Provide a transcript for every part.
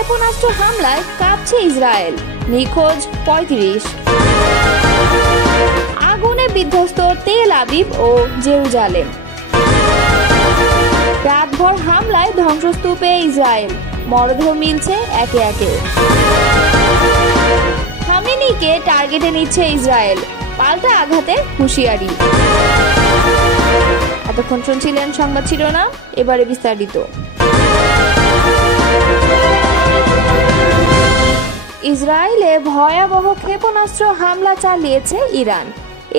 ক্ষেপণাস্ত্র হামলায় কাঁপছে ইসরায়েল, নিখোঁজ ৩৫। আগুনে বিধ্বস্ত তেল আবিব ও জেরুজালেম। রাতভর হামলায় ধ্বংসস্তূপে ইসরায়েল, মরদেহ মিলছে একে একে। খামেনিকে টার্গেটে নিচ্ছে ইসরায়েল, পাল্টা আঘাতের হুঁশিয়ারি। এতক্ষণ শুনছিলেন সংবাদ শিরোনাম, এবারে বিস্তারিত। ইসরায়েলে ভয়াবহ ক্ষেপণাস্ত্র হামলা চালিয়েছে ইরান।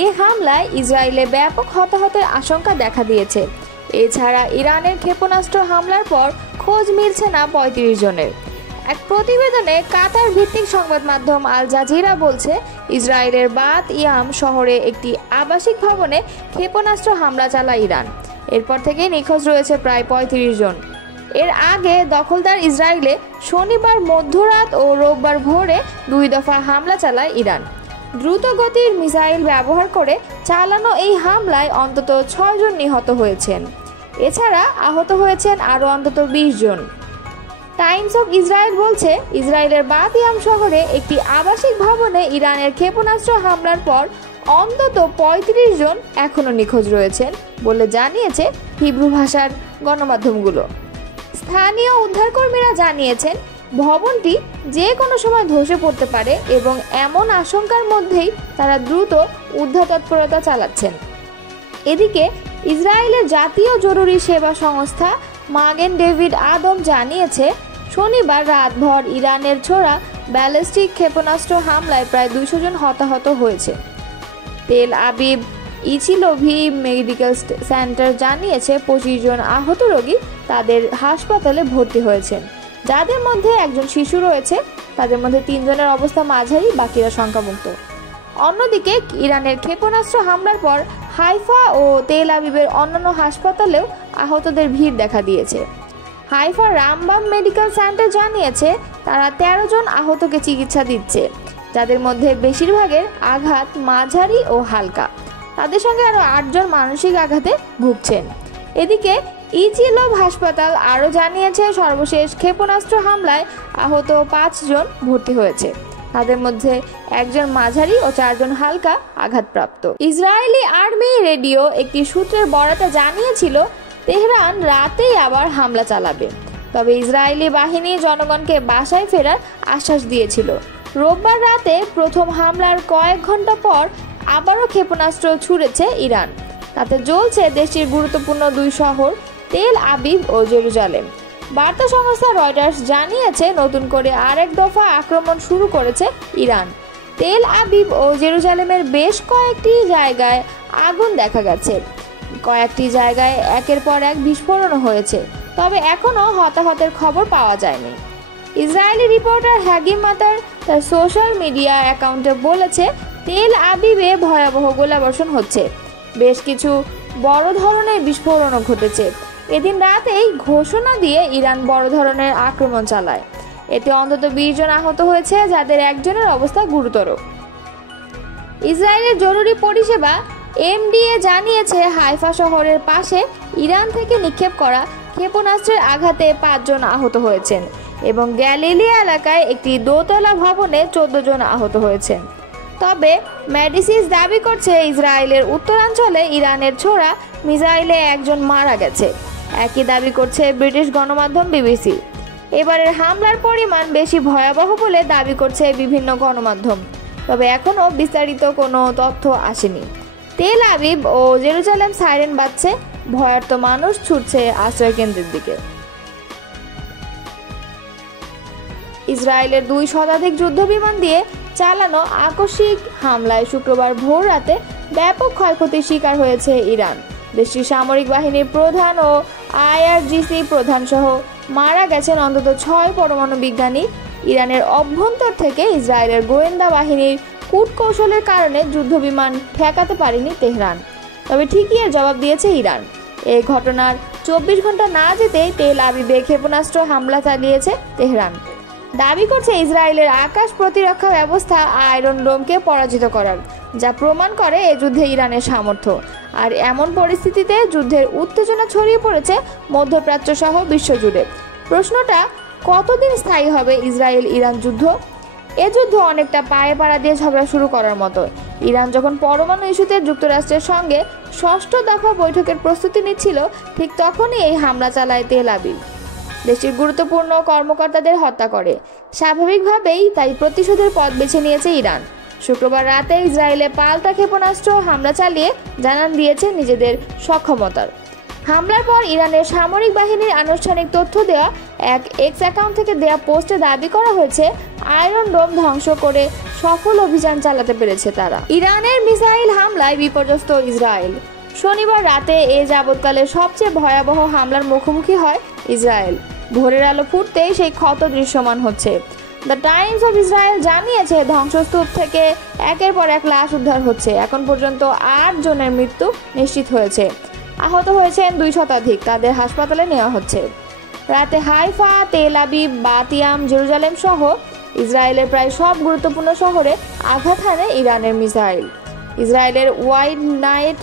এই হামলায় ইসরায়েলে ব্যাপক হতাহতের আশঙ্কা দেখা দিয়েছে। এছাড়া ইরানের ক্ষেপণাস্ত্র হামলার পর খোঁজ মিলছে না ৩৫ জনের। এক প্রতিবেদনে কাতার ভিত্তিক সংবাদ মাধ্যম আল জাজিরা বলছে, ইসরায়েলের বাত ইয়াম শহরে একটি আবাসিক ভবনে ক্ষেপণাস্ত্র হামলা চালায় ইরান। এরপর থেকে নিখোঁজ রয়েছে প্রায় ৩৫ জন। এর আগে দখলদার ইসরায়েলে শনিবার মধ্যরাত ও রোববার ভোরে ২ দফা হামলা চালায় ইরান। দ্রুত গতির মিসাইল ব্যবহার করে চালানো এই হামলায় অন্তত ৬ জন নিহত হয়েছেন। এছাড়া আহত হয়েছেন আরও অন্তত ২০ জন। টাইমস অফ ইসরায়েল বলছে, ইসরায়েলের বাত ইয়াম শহরে একটি আবাসিক ভবনে ইরানের ক্ষেপণাস্ত্র হামলার পর অন্তত ৩৫ জন এখনও নিখোঁজ রয়েছেন বলে জানিয়েছে হিব্রু ভাষার গণমাধ্যমগুলো। স্থানীয় উদ্ধারকর্মীরা জানিয়েছেন, ভবনটি যে কোনো সময় ধসে পড়তে পারে এবং এমন আশঙ্কার মধ্যেই তারা দ্রুত উদ্ধার তৎপরতা চালাচ্ছেন। এদিকে ইসরায়েলের জাতীয় জরুরি সেবা সংস্থা মাগেন ডেভিড আদম জানিয়েছে, শনিবার রাতভর ইরানের ছোড়া ব্যালিস্টিক ক্ষেপণাস্ত্র হামলায় প্রায় ২০০ জন হতাহত হয়েছে। তেল আবিব ইচিলোভি মেডিকেল সেন্টার জানিয়েছে ২৫ জন আহত রোগী তাদের হাসপাতালে ভর্তি হয়েছেন, যাদের মধ্যে একজন শিশু রয়েছে। তাদের মধ্যে ৩ জনের অবস্থা মাঝারি, বাকিরা শঙ্কামুক্ত। অন্যদিকে ইরানের ক্ষেপণাস্ত্র হামলার পর হাইফা ও তেল আবিবের অন্যান্য হাসপাতালেও আহতদের ভিড় দেখা দিয়েছে। হাইফা রামবাম মেডিকেল সেন্টার জানিয়েছে, তারা ১৩ জন আহতকে চিকিৎসা দিচ্ছে, যাদের মধ্যে বেশিরভাগের আঘাত মাঝারি ও হালকা। তাদের সঙ্গে আরও ৮ জন মানসিক আঘাতে ভুগছেন। এদিকে ইচিলোভ হাসপাতাল আরও জানিয়েছে, সর্বশেষ ক্ষেপণাস্ত্র হামলায় আহত ৫ জন ভর্তি হয়েছে। তাদের মধ্যে ১ জন মাঝারি ও ৪ জন হালকা আঘাতপ্রাপ্ত। ইসরায়েলি আর্মি রেডিও একটি সূত্রের বরাতে জানিয়েছিল, তেহরান রাতেই আবার হামলা চালাবে। তবে ইসরায়েলি বাহিনী জনগণকে বাসায় ফেরার আশ্বাস দিয়েছিল। রোববার রাতে প্রথম হামলার কয়েক ঘন্টা পর আবারও ক্ষেপণাস্ত্র ছুড়েছে ইরান। তাতে জ্বলছে দেশটির গুরুত্বপূর্ণ ২ শহর তেল আবিব ও জেরুজালেম। বার্তা সংস্থা রয়টার্স জানিয়েছে, নতুন করে আরেক দফা আক্রমণ শুরু করেছে ইরান। তেল আবিব ও জেরুজালেমের বেশ কয়েকটি জায়গায় আগুন দেখা গেছে। কয়েকটি জায়গায় একের পর এক বিস্ফোরণ হয়েছে, তবে এখনও হতাহতের খবর পাওয়া যায়নি। ইসরায়েলি রিপোর্টার হাগিম মাতার তার সোশ্যাল মিডিয়া অ্যাকাউন্টে বলেছে, তেল আবিবে ভয়াবহ গোলাবর্ষণ হচ্ছে, বেশ কিছু বড় ধরনের বিস্ফোরণও ঘটেছে। এদিন রাতেই ঘোষণা দিয়ে ইরান বড় ধরনের আক্রমণ চালায়। এতে অন্তত ২০ জন আহত হয়েছে, যাদের একজনের অবস্থা গুরুতর। ইসরায়েলের জরুরি পরিষেবা এমডিএ জানিয়েছে, হাইফা শহরের পাশে ইরান থেকে নিক্ষেপ করা ক্ষেপণাস্ত্রের আঘাতে ৫ জন আহত হয়েছেন এবং গ্যালিলিয়া এলাকায় একটি দোতলা ভবনে ১৪ জন আহত হয়েছেন। তবে মেডিসিস দাবি করছে, ইসরায়েলের উত্তরাঞ্চলে ইরানের ছোড়া মিসাইলে ১ জন মারা গেছে। একই দাবি করছে ব্রিটিশ গণমাধ্যম বিবিসি। এবারের হামলার পরিমাণ বেশি ভয়াবহ বলে দাবি করছে বিভিন্ন গণমাধ্যম, তবে এখনও বিস্তারিত কোনো তথ্য আসেনি। তেল আবিব ও জেরুজালেম সাইরেন বাজছে, ভয়ার্ত মানুষ ছুটছে আশ্রয় কেন্দ্রের দিকে। ইসরায়েলের ২ শতাধিক যুদ্ধবিমান দিয়ে চালানো আকস্মিক হামলায় শুক্রবার ভোর রাতে ব্যাপক ক্ষয়ক্ষতির শিকার হয়েছে ইরান। দেশটির সামরিক বাহিনীর প্রধান ও আইআরজিসি প্রধান সহ মারা গেছেন অন্তত ৬ পরমাণু বিজ্ঞানী। ইরানের অভ্যন্তর থেকে ইসরায়েলের গোয়েন্দা বাহিনীর কূটকৌশলের কারণে যুদ্ধবিমান ঠেকাতে পারেনি তেহরান, তবে ঠিকই এর জবাব দিয়েছে ইরান। এই ঘটনার ২৪ ঘন্টা না যেতেই তেল আবিবে ক্ষেপণাস্ত্র হামলা চালিয়েছে তেহরান। দাবি করছে ইসরায়েলের আকাশ প্রতিরক্ষা ব্যবস্থা আয়রন ডোমকে পরাজিত করার, যা প্রমাণ করে এ যুদ্ধে ইরানের সামর্থ্য। আর এমন পরিস্থিতিতে যুদ্ধের উত্তেজনা ছড়িয়ে পড়েছে মধ্যপ্রাচ্য সহ বিশ্বজুড়ে। প্রশ্নটা কতদিন স্থায়ী হবে ইসরায়েল ইরান যুদ্ধ? এ যুদ্ধ অনেকটা পায়ে পাড়া দিয়ে ঝগড়া শুরু করার মতো। ইরান যখন পরমাণু ইস্যুতে যুক্তরাষ্ট্রের সঙ্গে ষষ্ঠ দফা বৈঠকের প্রস্তুতি নিচ্ছিল, ঠিক তখনই এই হামলা চালায় তেল আবিব। দেশটির গুরুত্বপূর্ণ কর্মকর্তাদের হত্যা করে। স্বাভাবিকভাবেই তাই প্রতিশোধের পথ বেছে নিয়েছে ইরান। শুক্রবার রাতে ইসরায়েলে পাল্টা ক্ষেপণাস্ত্র হামলা চালিয়ে জানান দিয়েছে নিজেদের সক্ষমতার। হামলার পর ইরানের সামরিক বাহিনীর আনুষ্ঠানিক তথ্য দেওয়া এক এক্স অ্যাকাউন্ট থেকে দেওয়া পোস্টে দাবি করা হয়েছে, আয়রন ডোম ধ্বংস করে সফল অভিযান চালাতে পেরেছে তারা। ইরানের মিসাইল হামলায় বিপর্যস্ত ইসরায়েল। শনিবার রাতে এ যাবৎকালে সবচেয়ে ভয়াবহ হামলার মুখোমুখি হয় ইসরায়েল। ভোরের আলো ফুটতেই সেই ক্ষত দৃশ্যমান হচ্ছে। দ্য টাইমস অফ ইসরায়েল জানিয়েছে, ধ্বংসস্তূপ থেকে একের পর এক লাশ উদ্ধার হচ্ছে। এখন পর্যন্ত 8 জনের মৃত্যু নিশ্চিত হয়েছে। আহত হয়েছেন 2 শতাধিক। তাদের হাসপাতালে নেওয়া হচ্ছে। রাতে হাইফা, তেল আবিব, বাতিয়াম, জেরুজালেম সহ ইসরায়েলের প্রায় সব গুরুত্বপূর্ণ শহরে আঘাত হানে ইরানের মিসাইল। ইসরায়েলের ওয়াইড নাইট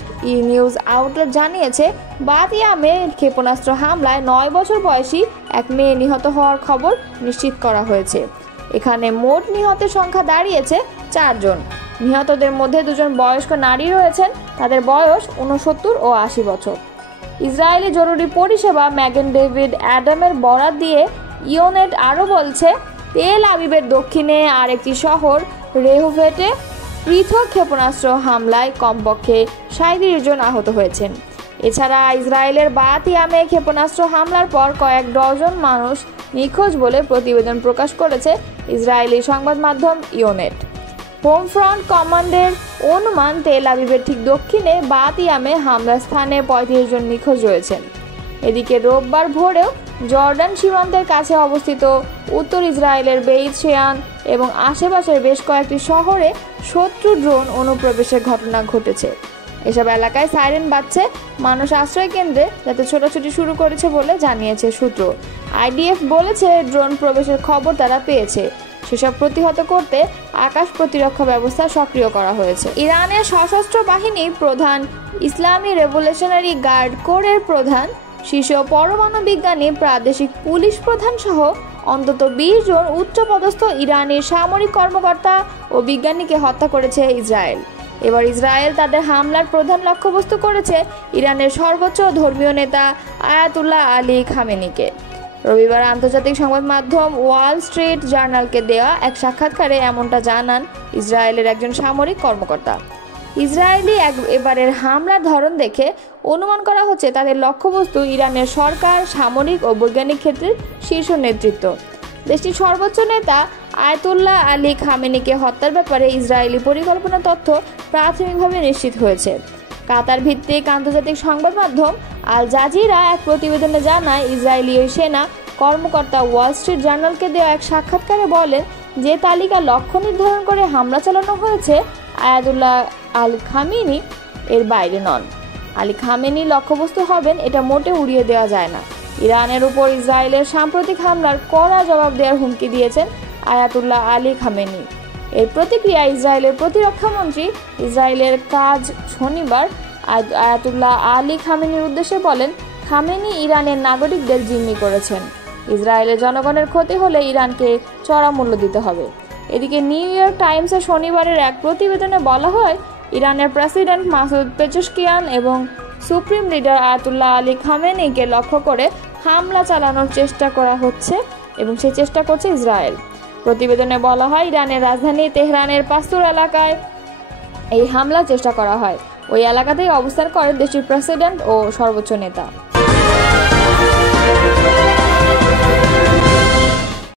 নিউজ আউটলেট জানিয়েছে, বাতিয়ামে ক্ষেপণাস্ত্র হামলায় 9 বছর বয়সী এক মেয়ে নিহত হওয়ার খবর নিশ্চিত করা হয়েছে। এখানে মোট নিহতের সংখ্যা দাঁড়িয়েছে 4 জন। নিহতদের মধ্যে 2 জন বয়স্ক নারী রয়েছেন। তাদের বয়স 69 ও 80 বছর। ইসরায়েলি জরুরি পরিষেবা ম্যাগেন ডেভিড অ্যাডামের বরাত দিয়ে ইওনেট আরও বলছে, তেল আবিবের দক্ষিণে আরেকটি শহর রেহুভেটে পৃথক ক্ষেপণাস্ত্র হামলায় কমপক্ষে 37 জন আহত হয়েছেন। এছাড়া ইসরায়েলের বাতিয়ামে ক্ষেপণাস্ত্র হামলার পর কয়েক ডজন মানুষ নিখোঁজ বলে প্রতিবেদন প্রকাশ করেছে ইসরায়েলি সংবাদ মাধ্যম ইওনেট। হোম ফ্রন্ট কমান্ডের অনুমান, তেল আবিবের ঠিক দক্ষিণে বাতিয়ামে হামলার স্থানে 35 জন নিখোঁজ রয়েছেন। এদিকে রোববার ভোরেও জর্ডান সীমান্তের কাছে অবস্থিত উত্তর ইসরায়েলের বেইত শেয়ান এবং আশেপাশের বেশ কয়েকটি শহরে শত্রু ড্রোন অনুপ্রবেশের ঘটনা ঘটেছে। এসব এলাকায় সাইরেন বাজছে। মানুষ আশ্রয় কেন্দ্রে যাতে ছোটাছুটি শুরু করেছে বলে জানিয়েছে সূত্র। আইডিএফ বলেছে, ড্রোন প্রবেশের খবর তারা পেয়েছে। সেসব প্রতিহত করতে আকাশ প্রতিরক্ষা ব্যবস্থা সক্রিয় করা হয়েছে। ইরানের সশস্ত্র বাহিনীর প্রধান, ইসলামী রেভলিউশনারি গার্ড কোরের প্রধান, শীর্ষ পরমাণু বিজ্ঞানী, প্রাদেশিক পুলিশ প্রধান সহ অন্তত 20 জন উচ্চপদস্থ ইরানি সামরিক কর্মকর্তা ও বিজ্ঞানীকে হত্যা করেছে ইসরায়েল। এবার ইসরায়েল তাদের হামলার প্রধান লক্ষ্যবস্তু করেছে ইরানের সর্বোচ্চ ধর্মীয় নেতা আয়াতুল্লাহ আলী খামেনিকে। রবিবার আন্তর্জাতিক সংবাদ মাধ্যম ওয়াল স্ট্রিট জার্নালকে দেওয়া এক সাক্ষাৎকারে এমনটা জানান ইসরায়েলের একজন সামরিক কর্মকর্তা। ইসরায়েলি এবারের হামলার ধরন দেখে অনুমান করা হচ্ছে তাদের লক্ষ্যবস্তু ইরানের সরকার, সামরিক ও বৈজ্ঞানিক ক্ষেত্রের শীর্ষ নেতৃত্ব। দেশটির সর্বোচ্চ নেতা আয়াতুল্লাহ আলী খামেনিকে হত্যার ব্যাপারে ইসরায়েলি পরিকল্পনা তথ্য প্রাথমিকভাবে নিশ্চিত হয়েছে। কাতার ভিত্তিক আন্তর্জাতিক সংবাদ মাধ্যম আল জাজিরা এক প্রতিবেদনে জানায়, ইসরায়েলি ওই সেনা কর্মকর্তা ওয়াল স্ট্রিট জার্নালকে দেওয়া এক সাক্ষাৎকারে বলেন, যে তালিকা লক্ষ্য নির্ধারণ করে হামলা চালানো হয়েছে, আয়াতুল্লাহ আল খামেনি এর বাইরে নন। আলী খামেনি লক্ষ্যবস্তু হবেন এটা মোটে উড়িয়ে দেওয়া যায় না। ইরানের উপর ইসরায়েলের সাম্প্রতিক হামলার কড়া জবাব দেওয়ার হুমকি দিয়েছেন আয়াতুল্লাহ আলী খামেনি। এর প্রতিক্রিয়া ইসরায়েলের প্রতিরক্ষা মন্ত্রী ইসরায়েলের কাজ শনিবার আয়াতুল্লাহ আলী খামেনির উদ্দেশ্যে বলেন, খামেনি ইরানের নাগরিকদের জিম্মি করেছেন। ইসরায়েলের জনগণের ক্ষতি হলে ইরানকে চড়া মূল্য দিতে হবে। এদিকে নিউ ইয়র্ক টাইমসের শনিবারের এক প্রতিবেদনে বলা হয়, ইরানের প্রেসিডেন্ট মাসুদ পেজেশকিয়ান এবং সুপ্রিম লিডার আয়াতুল্লাহ আলী খামেনিকে লক্ষ্য করে হামলা চালানোর চেষ্টা করা হচ্ছে এবং সেই চেষ্টা করছে ইসরায়েল। প্রতিবেদনে বলা হয়, ইরানের রাজধানী তেহরানের পাস্তুর এলাকায় এই হামলার চেষ্টা করা হয়। ওই এলাকাতেই অবস্থান করেন দেশটির প্রেসিডেন্ট ও সর্বোচ্চ নেতা।